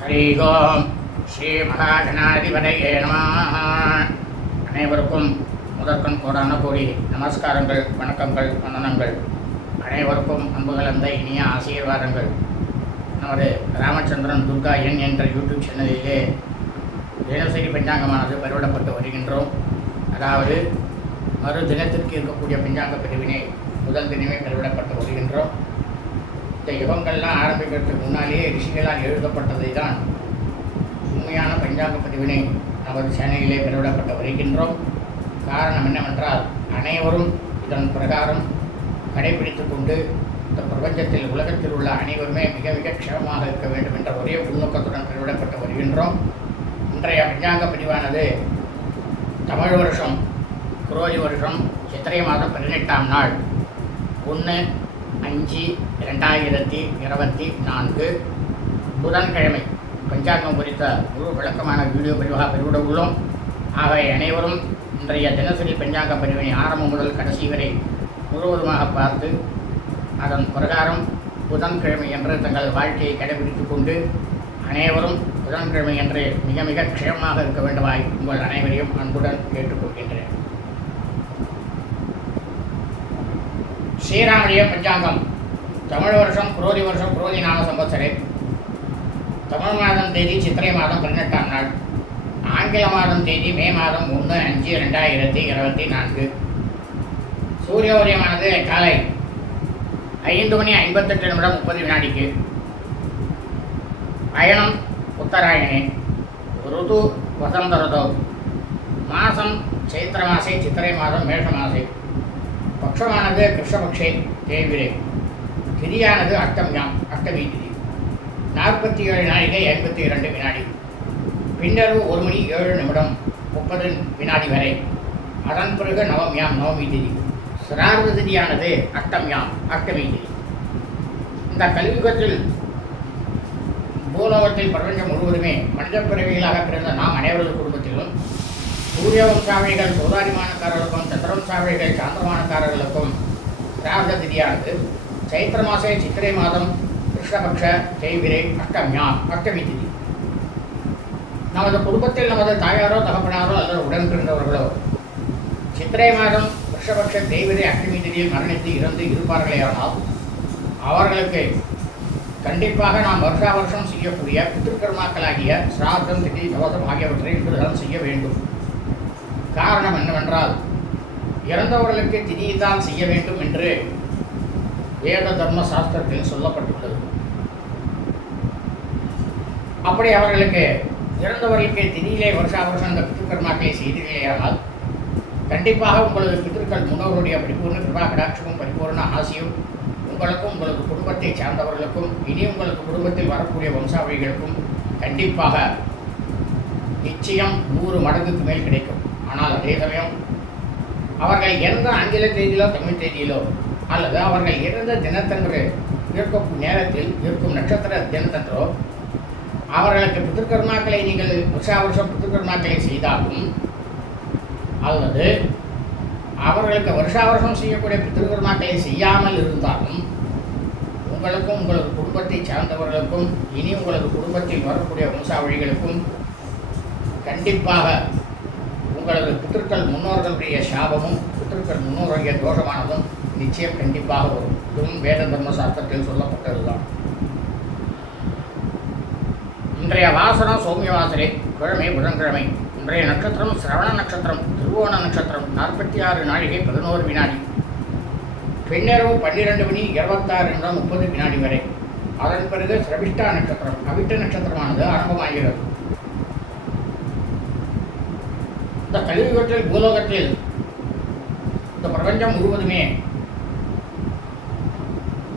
ஹரி ஓம் ஸ்ரீ மகாகணாதிபதையே நமः. அனைவருக்கும் முதற்கண் கோடான கோடி நமஸ்காரங்கள் வணக்கங்கள் வந்தனங்கள். அனைவருக்கும் அன்பு கலந்த இனிய ஆசீர்வாதங்கள். நமது ராமச்சந்திரன் துர்கா என் என்ற யூடியூப் சேனலிலே தினசரி பஞ்சாங்கமானது பரிவிடப்பட்டு வருகின்றோம். அதாவது மறு தினத்திற்கு இருக்கக்கூடிய பஞ்சாங்க பிரிவினை முதல் தினமே பரிவிடப்பட்டு வருகின்றோம். இந்த யுகங்கள்லாம் ஆரம்பிக்கிறதுக்கு முன்னாலேயே ரிஷிகளால் எழுதப்பட்டதை தான் உண்மையான பஞ்சாங்க பதிவினை நமது சேனையிலே பெறவிடப்பட்டு வருகின்றோம். காரணம் என்னவென்றால் அனைவரும் இதன் பிரகாரம் கடைபிடித்து கொண்டு இந்த பிரபஞ்சத்தில் உலகத்தில் உள்ள அனைவருமே மிக மிக க்ஷமமாக இருக்க வேண்டும் என்ற ஒரே உள்நோக்கத்துடன் பெறவிடப்பட்டு வருகின்றோம். இன்றைய பஞ்சாங்க பதிவானது தமிழ் வருஷம் குரோதி வருஷம் சித்திரை மாதம் பதினெட்டாம் நாள். ஒன்று அஞ்சு ரெண்டாயிரத்தி இருபத்தி நான்கு புதன்கிழமை. பஞ்சாங்கம் குறித்த முழு விளக்கமான வீடியோ பதிவாக பெருவிட உள்ளோம் ஆகவே அனைவரும் இன்றைய தினசரி பஞ்சாங்க பதிவினை ஆரம்பம் முதல் கடைசி வரை முழுவதுமாக பார்த்து அதன் பிரகாரம் புதன்கிழமை என்று தங்கள் வாழ்க்கையை கடைபிடித்துக் கொண்டு அனைவரும் புதன்கிழமை என்று மிக மிக க்ஷேமமாக இருக்க வேண்டுமாய் உங்கள் அனைவரையும் அன்புடன் கேட்டுக்கொள்கின்றேன். ஸ்ரீராமலிய பஞ்சாங்கம். தமிழ் வருஷம் குரோதி வருஷம் குரோதி நாம சம்பத்சரே. தமிழ் மாதம் தேதி சித்திரை மாதம் பதினெட்டாம் நாள். ஆங்கில மாதம் தேதி மே மாதம் ஒன்று அஞ்சு ரெண்டாயிரத்தி இருபத்தி நான்கு. சூரிய உதயமானது காலை ஐந்து மணி ஐம்பத்தெட்டு நிமிடம் முப்பது வினாடிக்கு. பயணம் உத்தராயணே. ருது வசந்த ருதோ மாதம் சைத்திர மாசே சித்திரை மாதம் மேஷ மாசே. பக்ஷமானது கிருஷ்ணபக்ஷே தேவிரே. திதியானது அஷ்டமியாம் அஷ்டமி திதி. நாற்பத்தி ஏழு நாளிலே ஐம்பத்தி இரண்டு வினாடி. பின்னர்வு ஒரு மணி ஏழு நிமிடம் முப்பது வினாடி வரை. அதன் பிறகு நவமியாம் நவமி திதி. சிரார்த்த திதியானது அஷ்டமியாம் அஷ்டமி திதி. இந்த கலியுகத்தில் பூலோகத்தில் பிரபஞ்சம் முழுவதுமே மனித பிறவிகளாக பிறந்த நாம் அனைவரது குடும்பத்திலும் சூரிய வம்சாவளிகள் சோதாரிமானக்காரர்களுக்கும் சந்திரவம்சாவளிகள் சாந்திரமானக்காரர்களுக்கும் திராவிட திதியானது சைத்திர மாசே சித்திரை மாதம் கிருஷ்ணபக்ஷ தேய்பிரை அஷ்டமியாம் அஷ்டமி திதி. நமது குடும்பத்தில் நமது தாயாரோ தகப்பனாரோ அல்லது உடன் பிறந்தவர்களோ சித்திரை மாதம் கிருஷ்ணபக்ஷ தேய்பிரை அஷ்டமி திதியில் மரணித்து இறந்து இருப்பார்களேயானால் அவர்களுக்கு கண்டிப்பாக நாம் வருஷா வருஷம் செய்யக்கூடிய பித்திருக்கர்மாக்களாகிய சிராதம் திதி தவசம் ஆகியவற்றை இன்றுதான் செய்ய வேண்டும். காரணம் என்னவென்றால் இறந்தவர்களுக்கு திதியைத்தான் செய்ய வேண்டும் என்று வேத தர்ம சாஸ்திரத்தில் சொல்லப்பட்டுள்ளது. அப்படி அவர்களுக்கு இறந்தவர்களுக்கு திதியிலே வருஷா வருஷம் அந்த பித்திருக்கர்மாக்களை செய்தீர்களேயானால் கண்டிப்பாக உங்களது பித்திருக்கள் முன்னோருடைய பரிபூர்ண கிருபா கடாட்சமும் பரிபூர்ண ஆசையும் உங்களுக்கும் உங்களது குடும்பத்தை சார்ந்தவர்களுக்கும் இனி உங்களது குடும்பத்தில் வரக்கூடிய வம்சாவளிகளுக்கும் கண்டிப்பாக நிச்சயம் நூறு மடங்குக்கு மேல் கிடைக்கும். ஆனால் அதே சமயம் அவர்கள் இறந்த ஆங்கில தேதியிலோ தமிழ் தேதியிலோ அல்லது அவர்கள் இறந்த தினத்தன்று இருக்கும் நேரத்தில் இருக்கும் நட்சத்திர தினத்தன்றோ அவர்களுக்கு பித்திருக்கர்மாக்களை நீங்கள் வருஷா வருஷம் பித்திருக்கர்மாக்களை செய்தாலும் அல்லது அவர்களுக்கு வருஷா வருஷம் செய்யக்கூடிய பித்திருக்கர்மாக்களை செய்யாமல் இருந்தாலும் உங்களுக்கும் உங்களது குடும்பத்தை சார்ந்தவர்களுக்கும் இனி உங்களது குடும்பத்தில் வரக்கூடிய வம்சாவழிகளுக்கும் கண்டிப்பாக உங்களது பித்திருக்கள் முன்னோர்களுடைய சாபமும் பித்திருக்கள் முன்னோருடைய தோஷமானதும் நிச்சயம் கண்டிப்பாக வரும். இதுவும் வேத தர்ம சாஸ்திரத்தில் சொல்லப்பட்டதுதான். இன்றைய வாசனம் சௌமியவாசரே கிழமை புதன்கிழமை. இன்றைய நட்சத்திரம் சிரவண நட்சத்திரம் திருவோண நட்சத்திரம் நாற்பத்தி ஆறு நாழிகை பதினோரு வினாடி. பின்னரவு பன்னிரெண்டு மணி இருபத்தாறு நிமிடம் முப்பது வினாடி வரை. அதன் பிறகு சிரவிஷ்டா நட்சத்திரம் அவிட்ட நட்சத்திரமானது ஆரம்பமாகிறது. இந்த கலியுகத்தில் பூலோகத்தில் இந்த பிரபஞ்சம் முழுவதுமே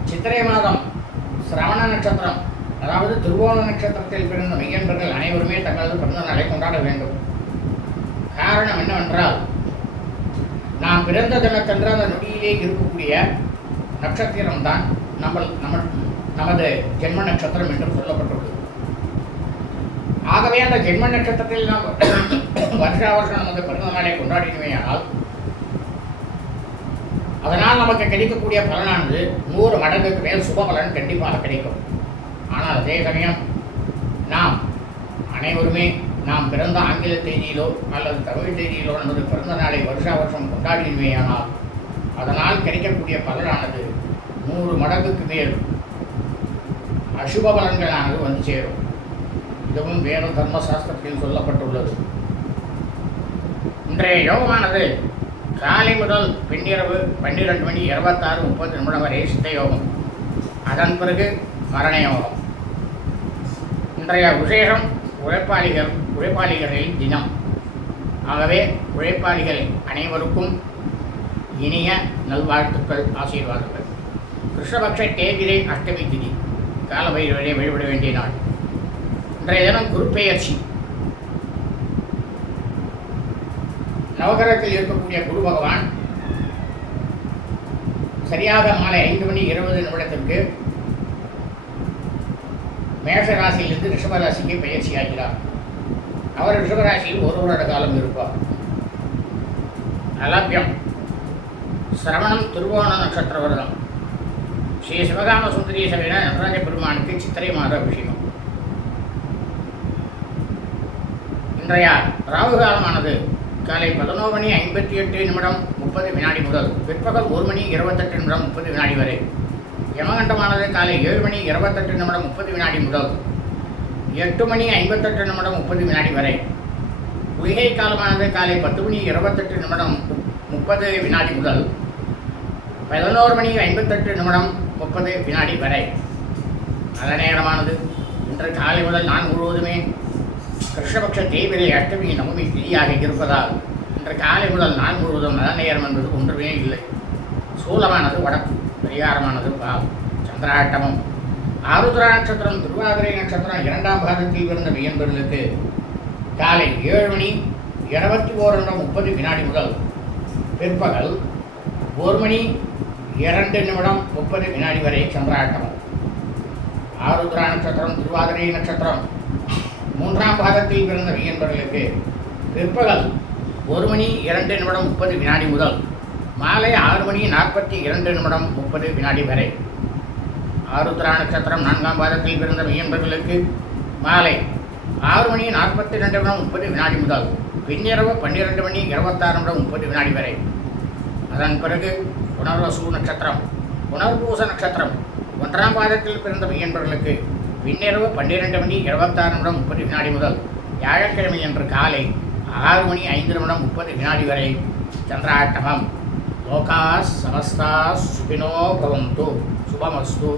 சித்திரை மாதம் சிரவண நட்சத்திரம் அதாவது திருவோண நட்சத்திரத்தில் பிறந்த மெய்யன்பர்கள் அனைவருமே தங்களது பிறந்த நாளை கொண்டாட வேண்டும். காரணம் என்னவென்றால் நாம் பிறந்த தினத்தன்று அந்த நொடியிலே இருக்கக்கூடிய நட்சத்திரம்தான் நம்ம நம்ம நமது ஜென்ம நட்சத்திரம் என்று சொல்லப்பட்டுள்ளது. ஆகவே அந்த ஜென்ம நட்சத்திரத்தில் நாம் வருஷா வருஷம் நமது பிறந்த நாளை கொண்டாடினவையானால் அதனால் நமக்கு கிடைக்கக்கூடிய பலனானது நூறு மடங்குக்கு மேல் சுப பலன் கண்டிப்பாக கிடைக்கும். ஆனால் அதே சமயம் நாம் அனைவருமே நாம் பிறந்த ஆங்கில தேதியிலோ அல்லது தமிழ் தேதியிலோ நமது பிறந்த நாளை வருஷா வருஷம் கொண்டாடினவையானால் அதனால் கிடைக்கக்கூடிய பலனானது நூறு மடங்குக்கு மேல் அசுப பலன்களானது வந்து சேரும். இதுவும் வேத தர்மசாஸ்திரத்தில் சொல்லப்பட்டுள்ளது. இன்றைய யோகமானது காலை முதல் பின்னிரவு பன்னிரெண்டு மணி இருபத்தாறு முப்பது நிமிடம் வரை சித்த யோகம். அதன் பிறகு மரண யோகம். இன்றைய விசேஷம் உழைப்பாளிகள் உழைப்பாளிகளின் தினம். ஆகவே உழைப்பாளிகள் அனைவருக்கும் இனிய நல்வாழ்த்துக்கள் ஆசீர்வாதங்கள். கிருஷ்ணபக்ஷ தேதிரை அஷ்டமி திதி. காலபைரவரை வழிபட வேண்டிய நாள். இன்றைய தினம் குருப்பெயர்ச்சி. நவகரத்தில் இருக்கக்கூடிய குரு பகவான் சரியாக மாலை ஐந்து மணி இருபது நிமிடத்திற்கு மேஷ ராசியிலிருந்து ரிஷப பயிற்சி ஆகிறார். அவர் ரிஷபராசியில் ஒரு வருட காலம் இருப்பார். அலபியம் சிரவணம் திருவோண நட்சத்திர வருடம் ஸ்ரீ சிவகாம சுந்தரீசவின நடராஜ பெருமானுக்கு சித்திரை மாத அபிஷேகம். இன்றைய ராகு காலமானது. காலை பதினோரு மணி ஐம்பத்தி எட்டு நிமிடம் முப்பது வினாடி முதல். பிற்பகல் ஒரு மணி இருபத்தெட்டு நிமிடம் முப்பது வினாடி வரை. யமகண்டமானது காலை ஏழு மணி இருபத்தெட்டு நிமிடம் முப்பது வினாடி முதல். எட்டு மணி ஐம்பத்தெட்டு நிமிடம் முப்பது வினாடி வரை. குளிகை காலமானது காலை பத்து மணி இருபத்தெட்டு நிமிடம் முப்பது வினாடி முதல். பதினோரு மணி ஐம்பத்தெட்டு நிமிடம் முப்பது வினாடி வரை. நல்ல நேரமானது. இன்று காலை முதல் நான் முழுவதுமே கிருஷ்ணபக்ஷ தேய்பிரை அஷ்டமி நவமி திதியாக இருப்பதால் இன்று காலை முதல் நாள் முழுவதும் நல்ல நேரம் என்பது ஒன்றுமே இல்லை. சூலமானது வடக்கு பரிகாரமானது பால் சந்திராட்டமம் ஆருத்ரா நட்சத்திரம் திருவாதிரை நட்சத்திரம் இரண்டாம் பாகத்தில் பிறந்த வியன்பர்களுக்கு காலை ஏழு மணி இருபத்தி ஓரு முப்பது வினாடி முதல் பிற்பகல் ஒரு மணி இரண்டு நிமிடம் முப்பது வினாடி வரை சந்திராட்டமம் ஆருத்ரா நட்சத்திரம் திருவாதிரை நட்சத்திரம் மூன்றாம் பாதத்தில் பிறந்த மெய்யன்பர்களுக்கு பிற்பகல் ஒரு மணி இரண்டு நிமிடம் முப்பது வினாடி முதல் மாலை ஆறு மணி நாற்பத்தி இரண்டு நிமிடம் முப்பது வினாடி வரை. ஆருத்ரா நட்சத்திரம் நான்காம் பாதத்தில் பிறந்த மெய்யன்பர்களுக்கு மாலை ஆறு மணி நாற்பத்தி ரெண்டு நிமிடம் முப்பது வினாடி முதல் பின்னிரவு பன்னிரெண்டு மணி இருபத்தாறு நிமிடம் முப்பது வினாடி வரை. அதன் பிறகு புனர்வசு நட்சத்திரம் புனர்பூச நட்சத்திரம் ஒன்றாம் பாதத்தில் பிறந்த மெய்யன்பர்களுக்கு பின்னிரவு பன்னிரெண்டு மணி இருபத்தாறு நிமிடம் முப்பது வினாடி முதல் வியாழக்கிழமை அன்று காலை ஆறு மணி ஐந்து நிமிடம் முப்பது வினாடி வரை சந்திராட்டமம். லோகா சமஸ்தா சுபினோ பவந்து. சுபமஸ்து.